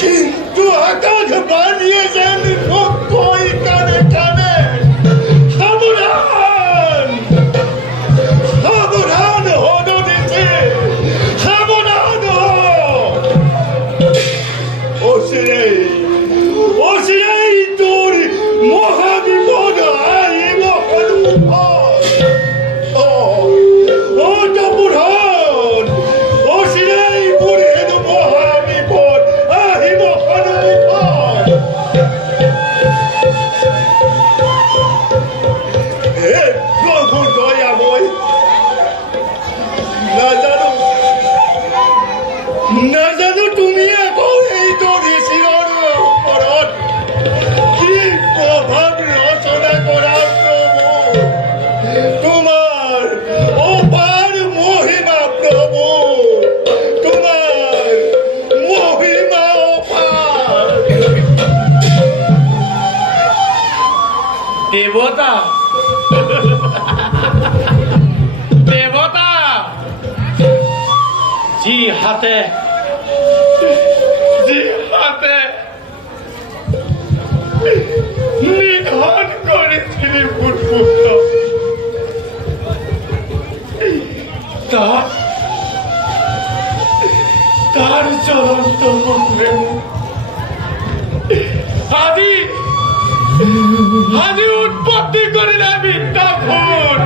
কিন্তু আকাশ বানিয়েছেন কই কানে কানে সাবধান সাবধান হলো দিচ্ছে সাবধান ওসিরে তোর মহাবিপদ আইব ও তপুরান ওসিরে বুড়ের মহাবিপদ আহিব হে প্রভু দয়াময় না জানো তুমি আকৌ এই ঋষিৰ ওপৰত কি প্ৰভাৱ ৰচনা কৰা প্ৰভু তোমাৰ অপাৰ মহিমা প্ৰভু তোমাৰ মহিমা অপাৰ দেৱতা দেৱতা যি হাতে নিধন করেছিলি পুত্র তার চলন্ত মুখে আজি উৎপত্তি করিলে বিদ্যা ঘোর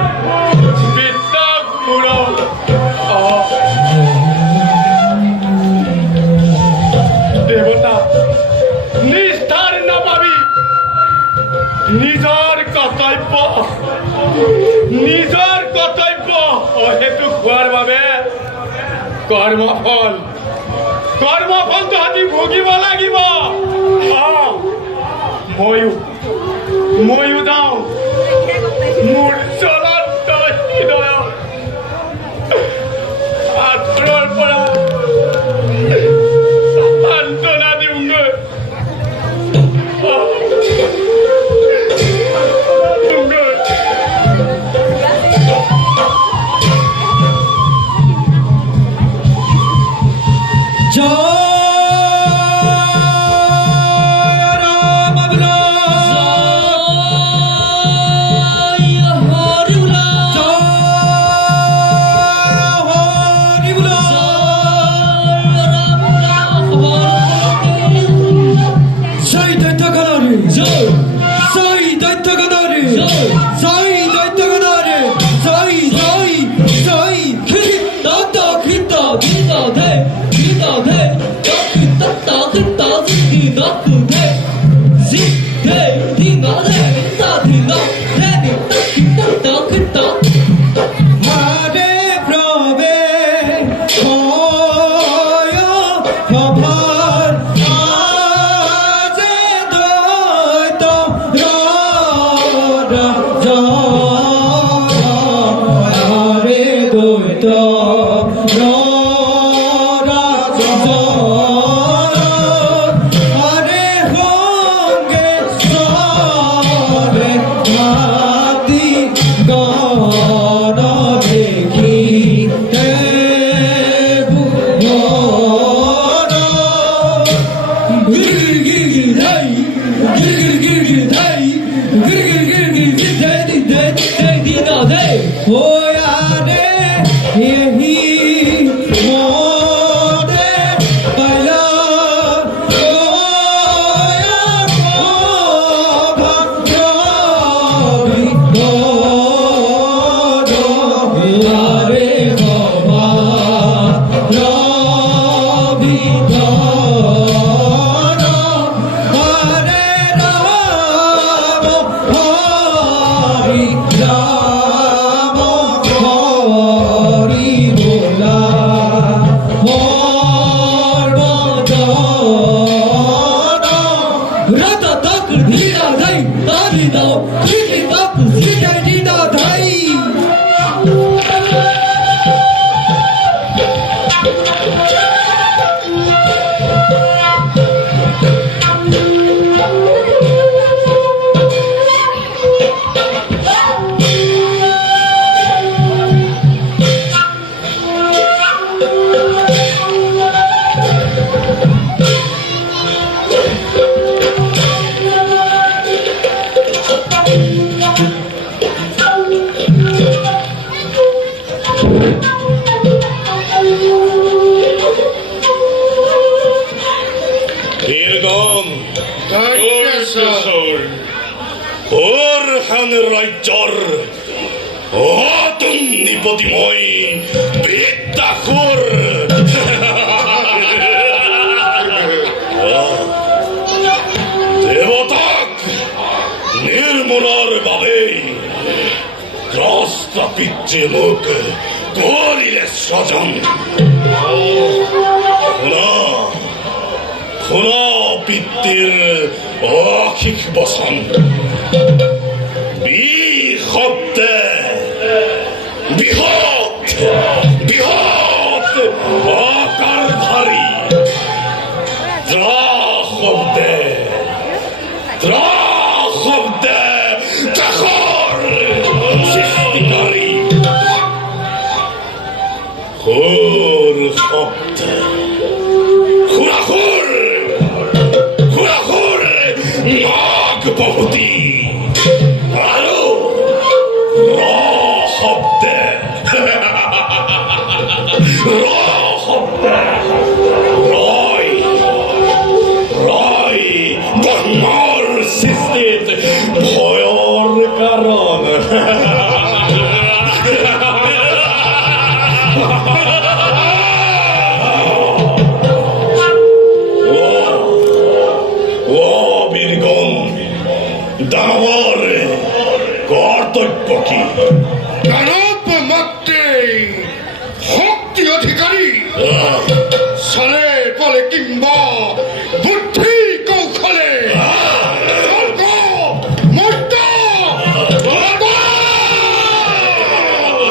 দেবতা নিষ্ঠার নাপাবি নিজৰ কৰ্তব্য অহেতু খোৱাৰ বাবে কৰ্মফল তহঁতি ভুগিব লাগিব ময়ো যাওঁ মোৰ চলন্ত হৃদয় আঁতৰৰ পৰা সান্তনা দিওঁগৈ Hare Rata tak dina dai, tadi dao, kiki tak sida dina dai. Han rajar Atun nipotimoy Bitakur Devotak Nirmunar babey Rasta pitchimuk Gorile sajan Kuna pittir Akik basan বিহত আকার ভারী শব্দে কাখর সৃষ্টিকারী খুর শব্দে খুরাখুর নাগ বহুতি আরো শব্দে রয় বন্যার সৃষ্টিত ভয়ৰ কাৰণ বীৰগণ দানৱৰ কৰ্তব্য কি দানৱ মাত্ৰে শক্তি অধিকাৰী সালে বলে কিংবা বুদ্ধি কৌশলে স্বৰ্গ, মৰ্ত্য,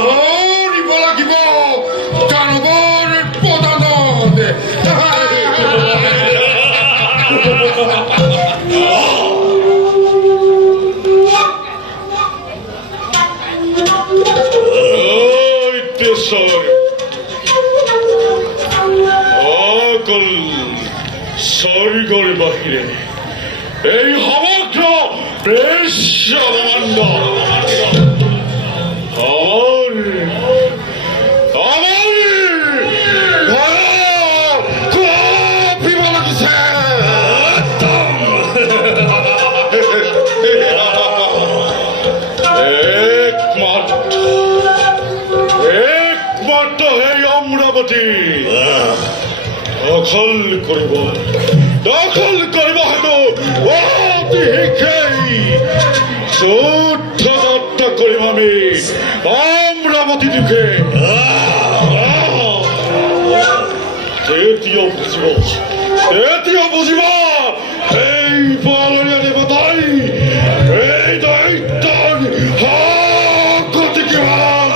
ধৰিব লাগিব দানৱৰ প্ৰদানত অকল স্বৰ্গৰ বাহিৰে এই সমগ্ৰ বিশ্বব্ৰহ্মাণ্ড কঁপিব লাগিছে একমাত্ৰ এই অমৰাৱতী দখল কৰিব হেতু অতি শীঘ্ৰেই যুদ্ধ যাত্ৰা কৰিম আমি অমৰাৱতী দিশে তেতিয়া বুজিব এই বলৰীয়া দেৱতাই এই দৈত্যৰ গতি কিমান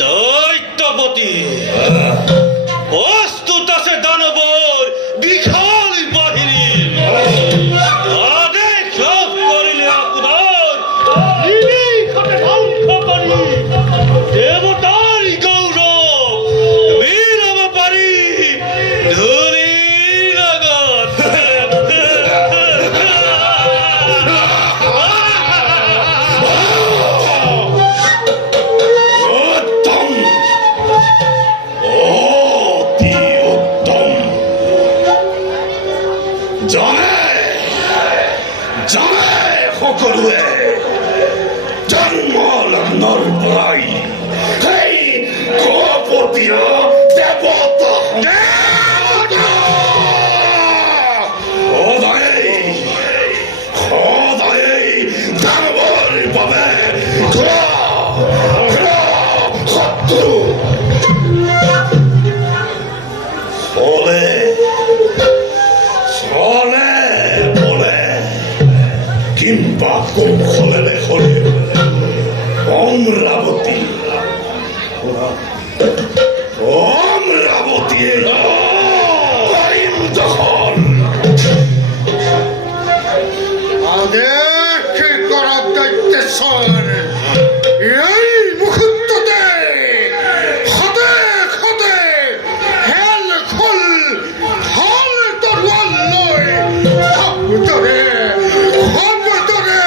দৈত্যপতি প্রস্তুত আছে দানবর বিশাল বাহিনী আদেশ লাভ করিলে আপনার নিমিষতে ধ্বংস করি দেবতার গৌরব বীরব পারি ধুলি নগর জানে সকলোৱে জন্ম লগ্নৰ পৰাই সেই কপটীয়া দেৱতা সদায়েই দানৱৰ বাবে শত্ৰু ফলে খোলে খোলে অমরাবতী অমরাবতী দখল আদেশ করার দায়িত্বেশ্বর এই মুহূর্ততে খদে খদে হেল খুল হল তরোয়াল লয় হবতরে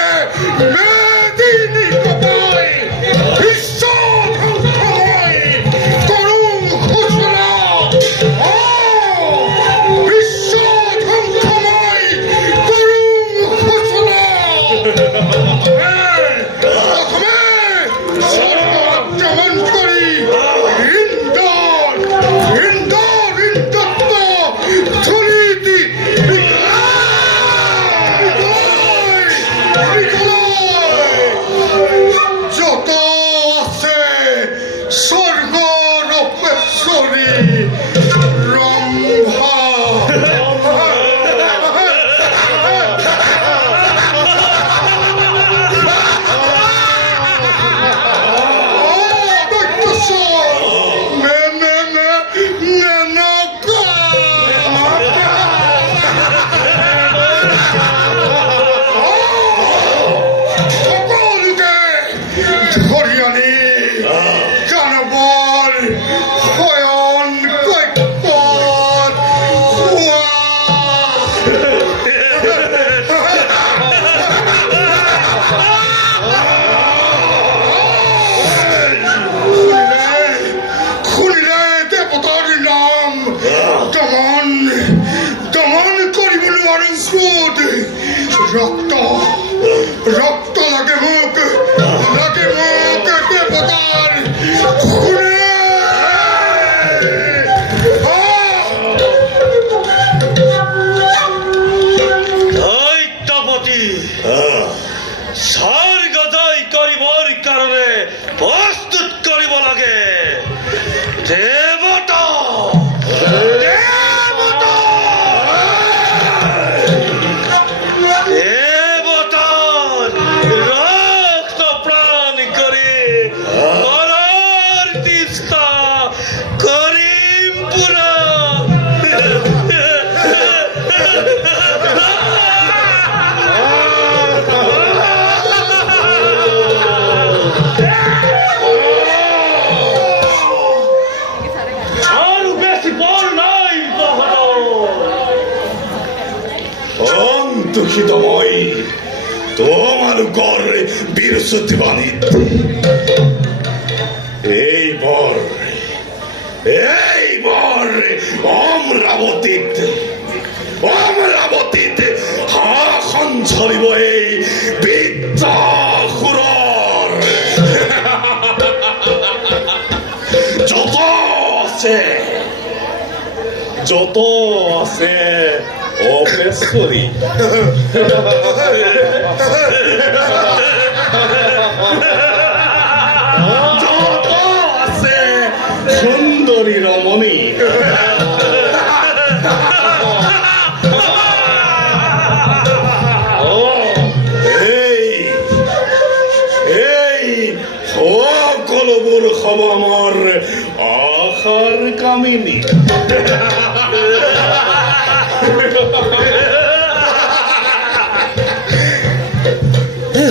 মেদিনী কপায় বিশ্ব ধ্বংসময় করুণ ঘোষণা বিশ্ব ধ্বংসময় করুণ ঘোষণা প্রথমে স্বর্গ আক্রমণ করি ইন্দর ইন্দর ইন্দত্ব ধুলিতি যত আছে স্বর্গ রূপেশ্বরী রম্ভা রক্ত রক্ত লাগে মুখ দেবতার খুনে দৈত্যপতি স্বর্গ জয় কৰিবৰ কাৰণে প্ৰস্তুত কৰিব লাগে দেৱতা দুঃখিতময় তোমাৰ গড় বীৰসুতিবাণী এইবাৰ অমৰাবতীত হাখন ছড়িব এই বিদ্যাসুৰৰ যত আছে অপেশ্বৰী যত আছে সুন্দৰী ৰমণী এই সকলোবোৰ খবৰ আশাৰ কামিনী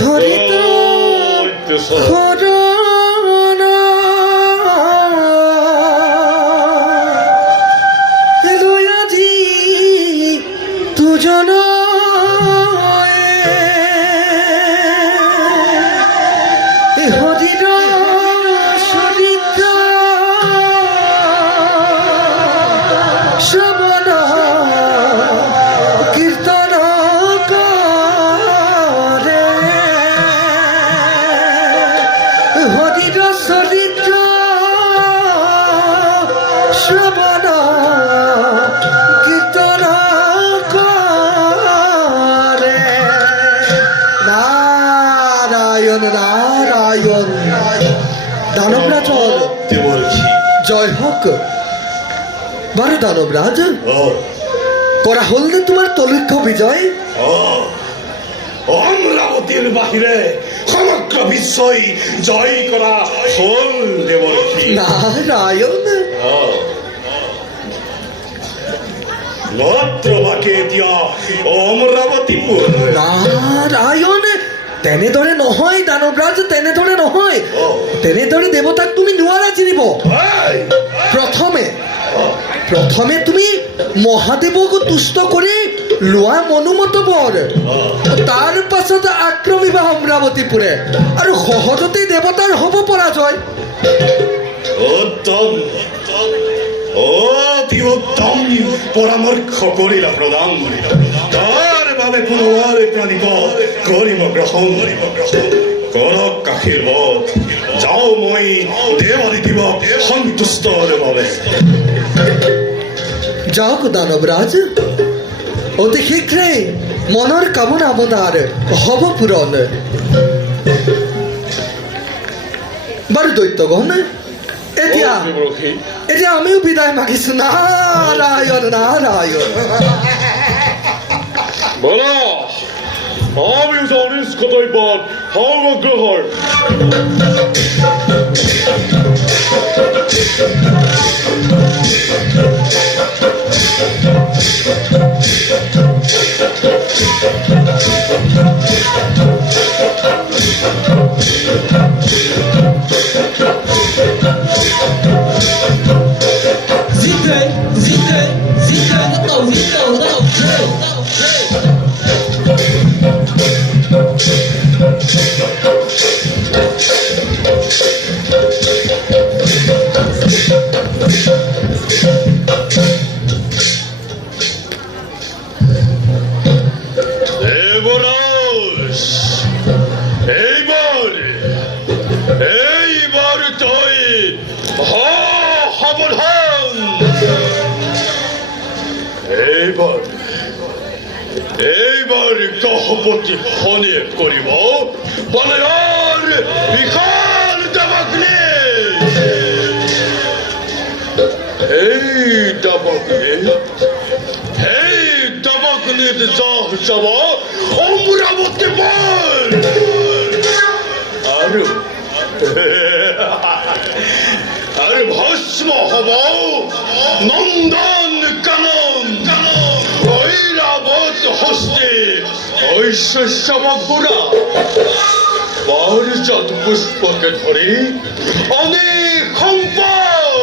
হরিত হরণ আজি দুজন হরির চরিত্র শ্রবণ কীর্তন করে হরির চরিত্র শ্রবণ কীর্তন করে নারায়ণ নারায়ণ দানবরাজর জয় হোক বারে দানবরাজ করা হল যে তোমার তলুক্ষ বিজয় অমৰাৱতীৰ বাহিৰে সমগ্ৰ বিশ্বই জয় কৰা হল দেৱৰ্ষি নাৰায়ণ মাত্ৰ বাকী এতিয়া অমৰাৱতীপুৰ নাৰায়ণ তেনেদৰে নহয় দানৱৰাজ তেনেদৰে নহয় তেনেদৰে দেৱতাক তুমি নোৱাৰা চিনিব প্ৰথমে তুমি মহাদেৱক তুষ্ট কৰি লোৱা মনোমত বৰ তাৰ পাছত আক্ৰমিবা অমৰাৱতীপুৰে আৰু সহজতেই দেৱতাৰ হ'ব পৰাজয় উত্তম অতি উত্তম পৰামৰ্শ কৰিলা প্ৰদান তাৰ বাবে পুনৰাই প্ৰণিপাত কৰিব গ্ৰহণ কৰক আশীৰ্বাদ যাওঁ মই দেৱাদিদেৱক সন্তুষ্টৰ বাবে যাওক দানৱৰাজ অতি শীঘ্ৰেই মনৰ কামনা আপোনাৰ হ'ব পূৰণ বাৰু দৈত্যগণ এতিয়া আমিও বিদায় মাগিছো নাৰায়ণ নাৰায়ণ বলা আমি জানিস কতৈপদ সমগ্ৰহৰ এইবাৰ তুই সাবধান এইবাৰ গহপতি খনি কৰিব বলয়ৰ বিশাল দাবাগ্নি এই দাবাগ্নিত যাব অমৰাৱতীপুৰ আৰু ভস্ম হব নন্দন কানন ঐৰাৱত হস্তি ঐশ্বৰ্যমপুৰা পাৰিজাত পুষ্পকে ধৰি অনেক সম্পদ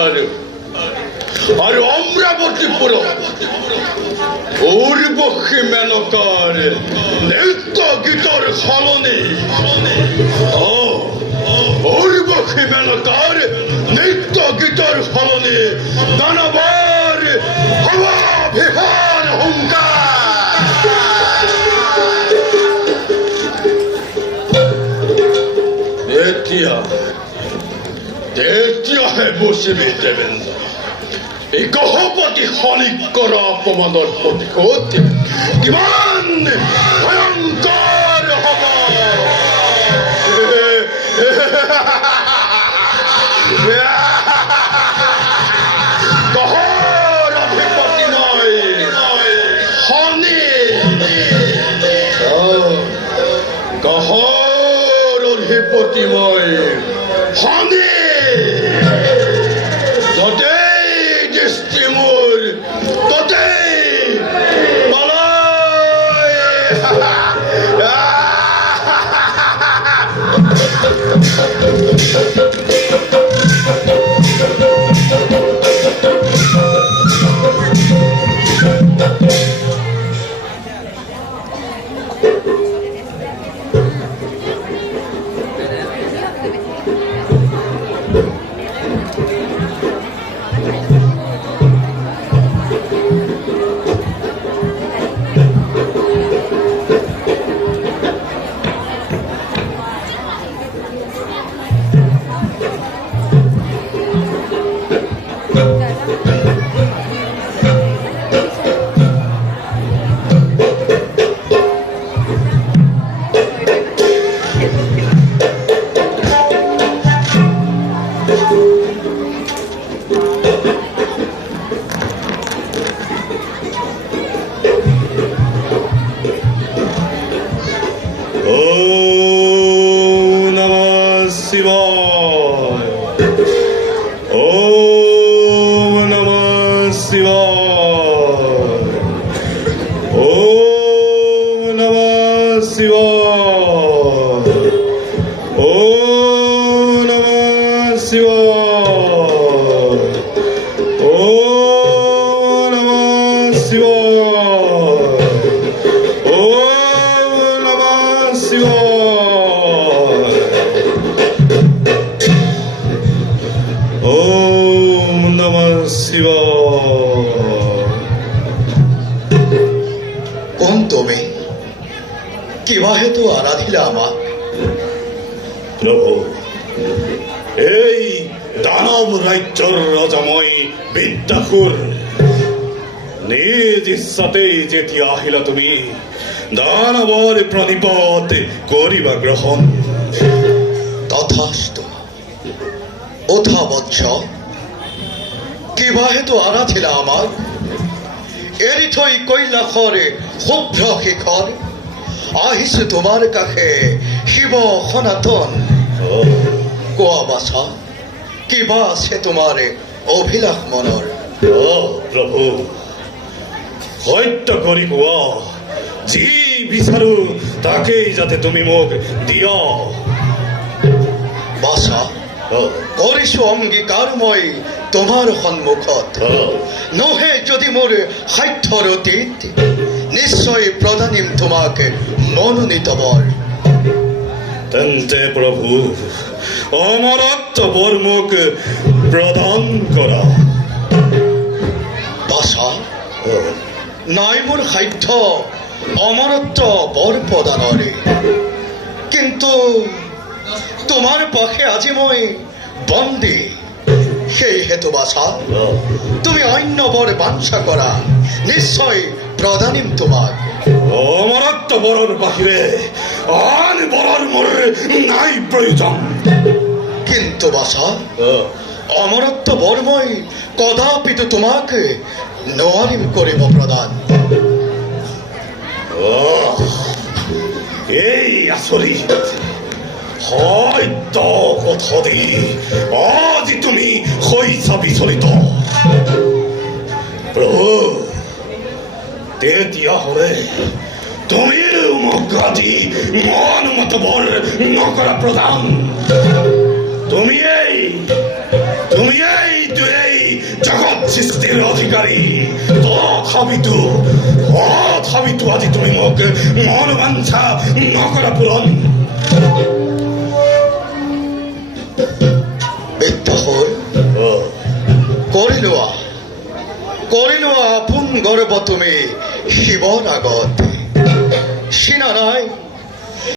আৰু অমৰাৱতীপুৰত উৰ্বশী মেনকাৰ নৃত্য গীতৰ সলনি উৰ্বশী মেনকাৰ নৃত্য গীতৰ সলনি দানৱৰ হব ভীষণ হুংকাৰ তেতিয়াহে বচিবি দেৱেন্দ্ৰ এই গহপতি খনিক কৰা অপমানৰ প্ৰতিশোধ কিমান ভয়ংকৰ হ'ব গহৰ অধিপতি মই শনি গহৰ অধিপতি মই শনি শিৱায় ওম নমঃ শিৱায় ওম নমঃ শিৱায় ওম নমঃ শিৱায় ওম নমঃ শিৱায় ওম নমঃ শিৱায় কোন তুমি কিবা হেতু আৰাধিলা আমাক প্ৰভু এই দানৱ ৰাজ্যৰ ৰজা মই বিদ্যাসুৰ নিজ ইচ্ছাতেই যেতিয়া আহিলা তুমি দানৱৰ প্ৰণিপাত কৰিবা গ্ৰহণ তথাস্তু ওঠা বৎস কিবা হেতু আৰাধিলা আমাক এৰি থৈ কৈলাসৰ শুভ্ৰ শিখৰ আহিছো তোমাৰ কাষে শিৱ সনাতন কোৱা বাছা কিবা আছে তোমাৰ অভিলাষ মনৰ প্ৰভু সত্য কৰি কোৱা যি বিচাৰো তাকেই যাতে তুমি মোক দিয়া বাছা কৰিছো অংগীকাৰ মই তোমাৰ সন্মুখত নহে যদি মোৰ সাধ্যৰ অতীত নিশ্চয় প্ৰদানিম তোমাক মনোনীত বৰ তেন্তে প্ৰভু অমৰত্ব বৰ মোক প্ৰদান কৰা বাছা নাই মোৰ সাধ্য অমৰত্ব বৰ প্ৰদানৰে কিন্তু তোমাৰ পক্ষে আজি মই বন্দী সেই হেতু বাছা তুমি অন্য বৰ বাঞ্ছা কৰা নিশ্চয় প্ৰদানিম তোমাক অমৰত্ব বৰৰ বাহিৰে আন বৰৰ মোৰ নাই প্ৰয়োজন কিন্তু বাছা অমৰত্ব বৰ মই কদাপিতো তোমাক নোৱাৰিম কৰিব প্ৰদান এই আচৰিত সত্য কথা দি আজি তুমি হৈছা বিচলিত প্ৰভু তেতিয়াহ'লে তুমিও মোক আজি মন মত বৰ নকৰা প্ৰদান তুমিয়েই জগত সৃষ্টিৰ অধিকাৰী তথাপিতো আজি তুমি মোক মন বাঞ্ছা নকৰা পূৰণ বিদ্যাসুৰ কৰি লোৱা আপোন গৰ্ব তুমি শিৱৰ আগত চিনা নাই